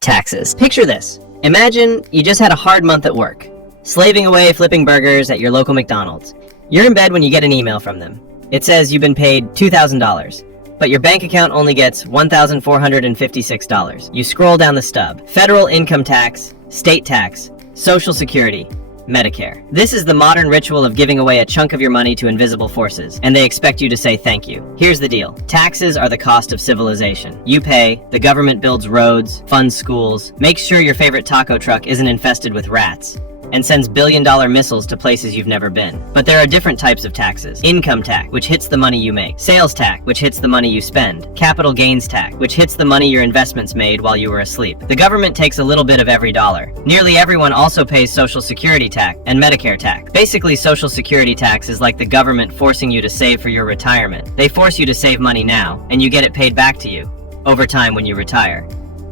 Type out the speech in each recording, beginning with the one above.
Taxes. Picture this. Imagine you just had a hard month at work, slaving away flipping burgers at your local McDonald's. You're in bed when you get an email from them. It says you've been paid $2,000, but your bank account only gets $1,456. You scroll down the stub. Federal income tax, state tax, Social Security, Medicare. This is the modern ritual of giving away a chunk of your money to invisible forces, and they expect you to say thank you. Here's the deal. Taxes are the cost of civilization. You pay, the government builds roads, funds schools, makes sure your favorite taco truck isn't infested with rats, and sends billion-dollar missiles to places you've never been. But there are different types of taxes. Income tax, which hits the money you make. Sales tax, which hits the money you spend. Capital gains tax, which hits the money your investments made while you were asleep. The government takes a little bit of every dollar. Nearly everyone also pays Social Security tax and Medicare tax. Basically, Social Security tax is like the government forcing you to save for your retirement. They force you to save money now, and you get it paid back to you over time when you retire.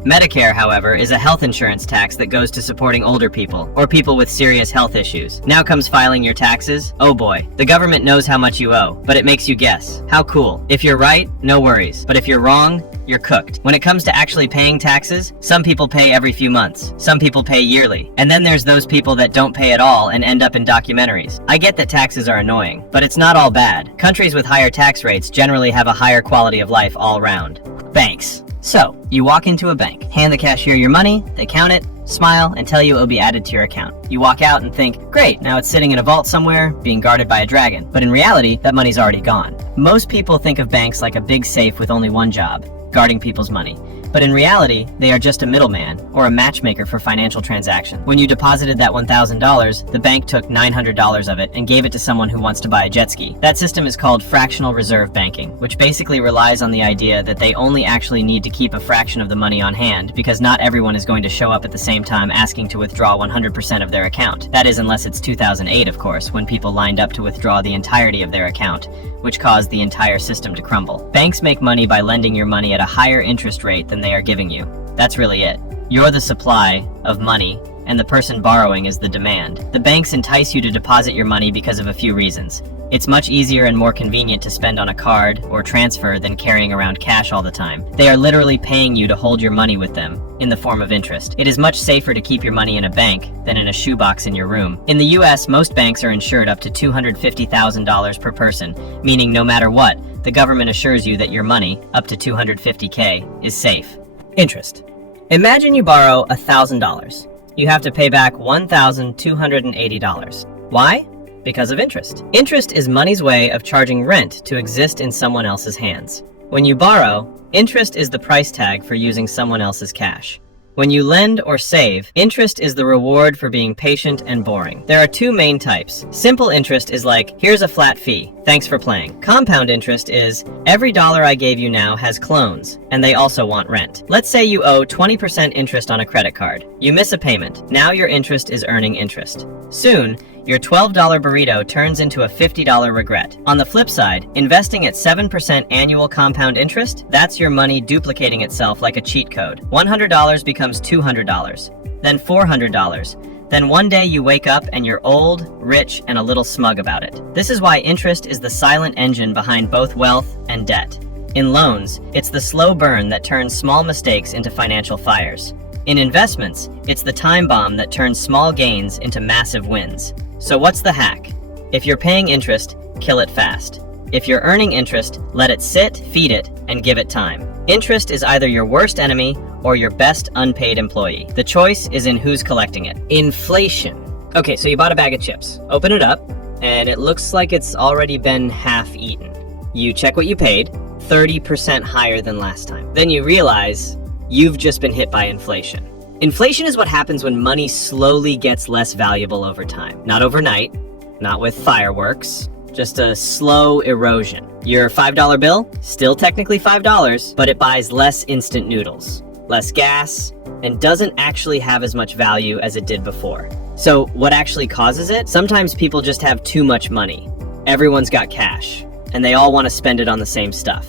Medicare, however, is a health insurance tax that goes to supporting older people or people with serious health issues. Now comes filing your taxes. Oh boy, the government knows how much you owe, but it makes you guess. How cool. If you're right, no worries. But if you're wrong, you're cooked. When it comes to actually paying taxes, some people pay every few months. Some people pay yearly. And then there's those people that don't pay at all and end up in documentaries. I get that taxes are annoying, but it's not all bad. Countries with higher tax rates generally have a higher quality of life all round. Banks. So, you walk into a bank, hand the cashier your money, they count it, smile, and tell you it'll be added to your account. You walk out and think, great, now it's sitting in a vault somewhere, being guarded by a dragon. But in reality, that money's already gone. Most people think of banks like a big safe with only one job, guarding people's money. But in reality, they are just a middleman or a matchmaker for financial transactions. When you deposited that $1,000, the bank took $900 of it and gave it to someone who wants to buy a jet ski. That system is called fractional reserve banking, which basically relies on the idea that they only actually need to keep a fraction of the money on hand because not everyone is going to show up at the same time asking to withdraw 100% of their account. That is, unless it's 2008, of course, when people lined up to withdraw the entirety of their account, which caused the entire system to crumble. Banks make money by lending your money at a higher interest rate than they are giving you. That's really it. You're the supply of money, and the person borrowing is the demand. The banks entice you to deposit your money because of a few reasons. It's much easier and more convenient to spend on a card or transfer than carrying around cash all the time. They are literally paying you to hold your money with them in the form of interest. It is much safer to keep your money in a bank than in a shoebox in your room. In the US, most banks are insured up to $250,000 per person, meaning no matter what, the government assures you that your money, up to $250K, is safe. Interest. Imagine you borrow $1,000. You have to pay back $1,280. Why? Because of interest. Interest is money's way of charging rent to exist in someone else's hands. When you borrow, interest is the price tag for using someone else's cash. When you lend or save, interest is the reward for being patient and boring. There are two main types. Simple interest is like, here's a flat fee, thanks for playing. Compound interest is, every dollar I gave you now has clones, and they also want rent. Let's say you owe 20% interest on a credit card. You miss a payment. Now your interest is earning interest. Soon, your $12 burrito turns into a $50 regret. On the flip side, investing at 7% annual compound interest, that's your money duplicating itself like a cheat code. $100 becomes $200, then $400. Then one day you wake up and you're old, rich, and a little smug about it. This is why interest is the silent engine behind both wealth and debt. In loans, it's the slow burn that turns small mistakes into financial fires. In investments, it's the time bomb that turns small gains into massive wins. So what's the hack? If you're paying interest, kill it fast. If you're earning interest, let it sit, feed it, and give it time. Interest is either your worst enemy or your best unpaid employee. The choice is in who's collecting it. Inflation. Okay, so you bought a bag of chips. Open it up, and it looks like it's already been half eaten. You check what you paid, 30% higher than last time. Then you realize you've just been hit by inflation. Inflation is what happens when money slowly gets less valuable over time. Not overnight, not with fireworks, just a slow erosion. Your $5 bill, still technically $5, but it buys less instant noodles, less gas, and doesn't actually have as much value as it did before. So what actually causes it? Sometimes people just have too much money. Everyone's got cash, and they all want to spend it on the same stuff.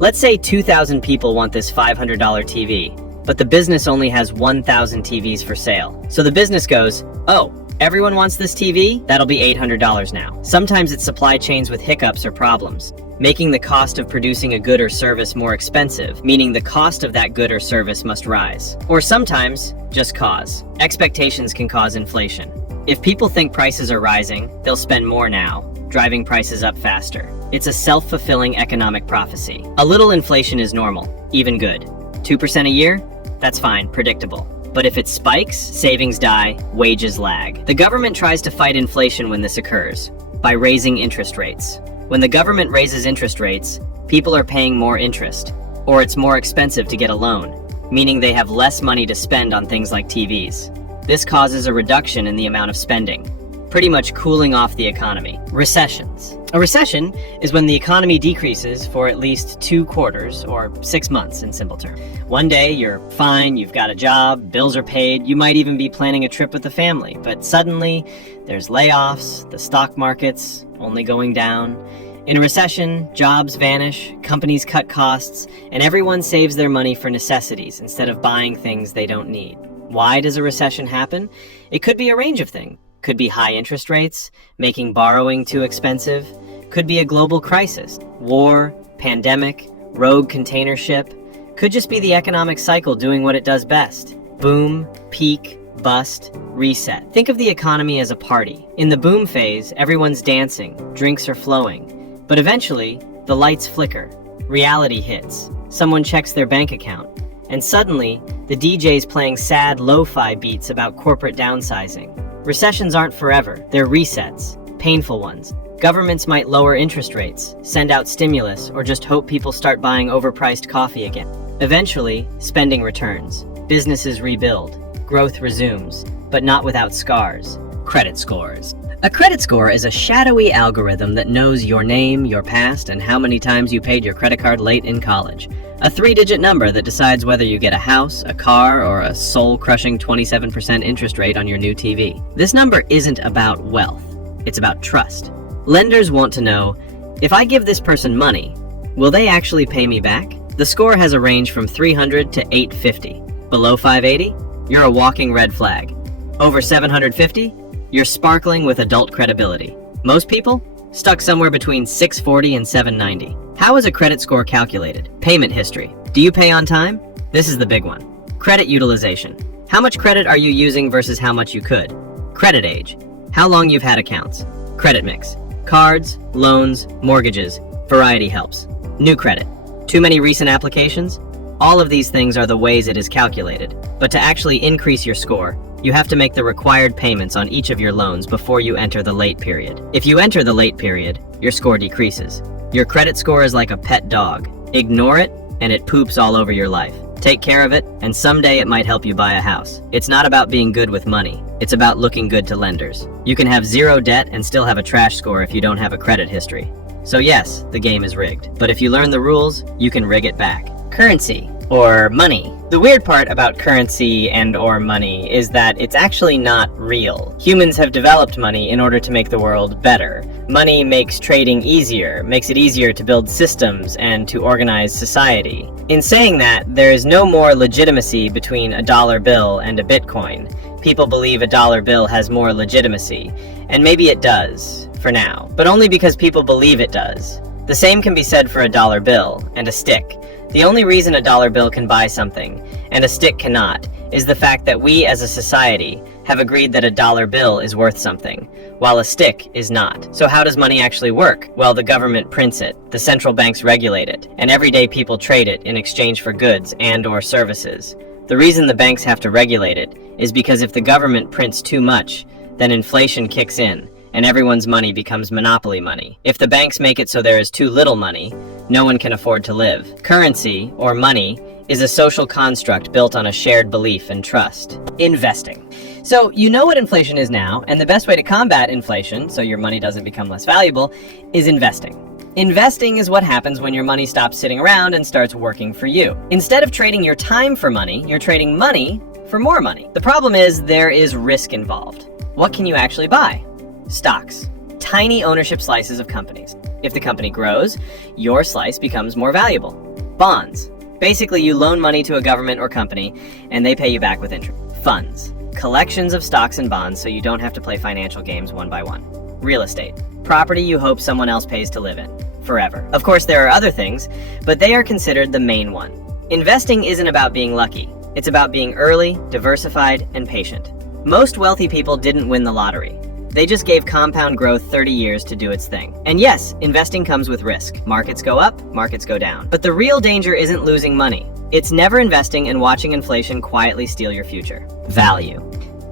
Let's say 2,000 people want this $500 TV, but the business only has 1,000 TVs for sale. So the business goes, oh, Everyone wants this TV? That'll be $800 now. Sometimes it's supply chains with hiccups or problems, making the cost of producing a good or service more expensive, meaning the cost of that good or service must rise. Or sometimes, just cause. Expectations can cause inflation. If people think prices are rising, they'll spend more now, driving prices up faster. It's a self-fulfilling economic prophecy. A little inflation is normal, even good. 2% a year? That's fine, predictable. But if it spikes, savings die, wages lag. The government tries to fight inflation when this occurs, by raising interest rates. When the government raises interest rates, people are paying more interest, or it's more expensive to get a loan, meaning they have less money to spend on things like TVs. This causes a reduction in the amount of spending, pretty much cooling off the economy. Recessions. A recession is when the economy decreases for at least 2 quarters, or 6 months in simple terms. One day you're fine, you've got a job, bills are paid, you might even be planning a trip with the family, but suddenly there's layoffs, the stock market's only going down. In a recession, jobs vanish, companies cut costs, and everyone saves their money for necessities instead of buying things they don't need. Why does a recession happen? It could be a range of things. Could be high interest rates, making borrowing too expensive. Could be a global crisis, war, pandemic, rogue container ship. Could just be the economic cycle doing what it does best. Boom, peak, bust, reset. Think of the economy as a party. In the boom phase, everyone's dancing, drinks are flowing. But eventually, the lights flicker, reality hits, someone checks their bank account, and suddenly, the DJ's playing sad lo-fi beats about corporate downsizing. Recessions aren't forever, they're resets, painful ones. Governments might lower interest rates, send out stimulus, or just hope people start buying overpriced coffee again. Eventually, spending returns, businesses rebuild, growth resumes, but not without scars. Credit scores. A credit score is a shadowy algorithm that knows your name, your past, and how many times you paid your credit card late in college. A 3-digit number that decides whether you get a house, a car, or a soul-crushing 27% interest rate on your new TV. This number isn't about wealth, it's about trust. Lenders want to know, if I give this person money, will they actually pay me back? The score has a range from 300 to 850. Below 580, you're a walking red flag. Over 750, you're sparkling with adult credibility. Most people, stuck somewhere between 640 and 790. How is a credit score calculated? Payment history. Do you pay on time? This is the big one. Credit utilization. How much credit are you using versus how much you could? Credit age. How long you've had accounts. Credit mix. Cards, loans, mortgages. Variety helps. New credit. Too many recent applications? All of these things are the ways it is calculated. But to actually increase your score, you have to make the required payments on each of your loans before you enter the late period. If you enter the late period, your score decreases. Your credit score is like a pet dog. Ignore it, and it poops all over your life. Take care of it, and someday it might help you buy a house. It's not about being good with money. It's about looking good to lenders. You can have 0 debt and still have a trash score if you don't have a credit history. So yes, the game is rigged. But if you learn the rules, you can rig it back. Currency, or money. The weird part about currency and or money is that it's actually not real. Humans have developed money in order to make the world better. Money makes trading easier, makes it easier to build systems and to organize society. In saying that, there is no more legitimacy between a dollar bill and a Bitcoin. People believe a dollar bill has more legitimacy, and maybe it does, for now, but only because people believe it does. The same can be said for a dollar bill and a stick. The only reason a dollar bill can buy something, and a stick cannot, is the fact that we as a society have agreed that a dollar bill is worth something, while a stick is not. So how does money actually work? Well, the government prints it, the central banks regulate it, and everyday people trade it in exchange for goods and or services. The reason the banks have to regulate it is because if the government prints too much, then inflation kicks in, and everyone's money becomes monopoly money. If the banks make it so there is too little money, no one can afford to live. Currency, or money, is a social construct built on a shared belief and trust. Investing. So you know what inflation is now, and the best way to combat inflation, so your money doesn't become less valuable, is investing. Investing is what happens when your money stops sitting around and starts working for you. Instead of trading your time for money, you're trading money for more money. The problem is there is risk involved. What can you actually buy? Stocks. Tiny ownership slices of companies. If the company grows, your slice becomes more valuable. Bonds. Basically, you loan money to a government or company, and they pay you back with interest. Funds. Collections of stocks and bonds so you don't have to play financial games one by one. Real estate. Property you hope someone else pays to live in. Forever. Of course, there are other things, but they are considered the main one. Investing isn't about being lucky. It's about being early, diversified, and patient. Most wealthy people didn't win the lottery. They just gave compound growth 30 years to do its thing. And yes, investing comes with risk. Markets go up, markets go down. But the real danger isn't losing money. It's never investing and watching inflation quietly steal your future. Value.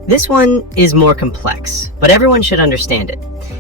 This one is more complex, but everyone should understand it.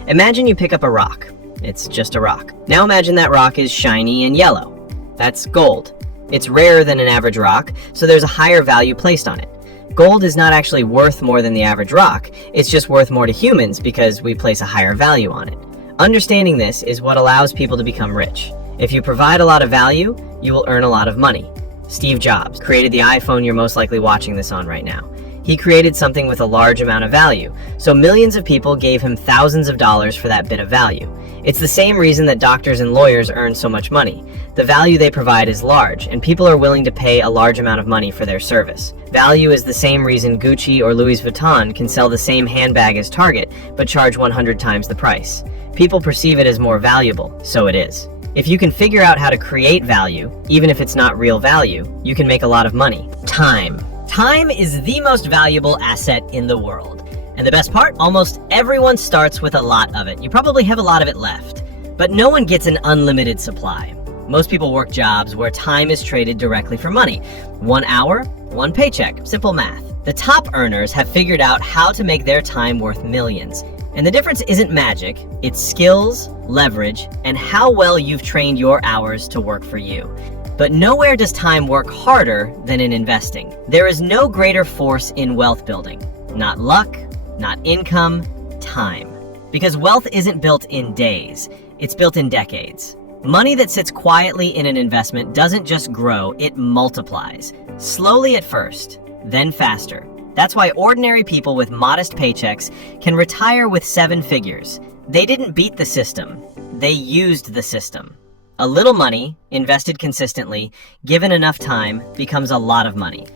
Imagine you pick up a rock. It's just a rock. Now imagine that rock is shiny and yellow. That's gold. It's rarer than an average rock, so there's a higher value placed on it. Gold is not actually worth more than the average rock, it's just worth more to humans because we place a higher value on it. Understanding this is what allows people to become rich. If you provide a lot of value, you will earn a lot of money. Steve Jobs created the iPhone you're most likely watching this on right now. He created something with a large amount of value, so millions of people gave him thousands of dollars for that bit of value. It's the same reason that doctors and lawyers earn so much money. The value they provide is large, and people are willing to pay a large amount of money for their service. Value is the same reason Gucci or Louis Vuitton can sell the same handbag as Target, but charge 100 times the price. People perceive it as more valuable, so it is. If you can figure out how to create value, even if it's not real value, you can make a lot of money. Time. Time is the most valuable asset in the world. And the best part, almost everyone starts with a lot of it. You probably have a lot of it left. But no one gets an unlimited supply. Most people work jobs where time is traded directly for money. 1 hour, 1 paycheck, simple math. The top earners have figured out how to make their time worth millions. And the difference isn't magic, it's skills, leverage, and how well you've trained your hours to work for you. But nowhere does time work harder than in investing. There is no greater force in wealth building. Not luck, not income, time. Because wealth isn't built in days, it's built in decades. Money that sits quietly in an investment doesn't just grow, it multiplies. Slowly at first, then faster. That's why ordinary people with modest paychecks can retire with 7 figures. They didn't beat the system, they used the system. A little money, invested consistently, given enough time, becomes a lot of money.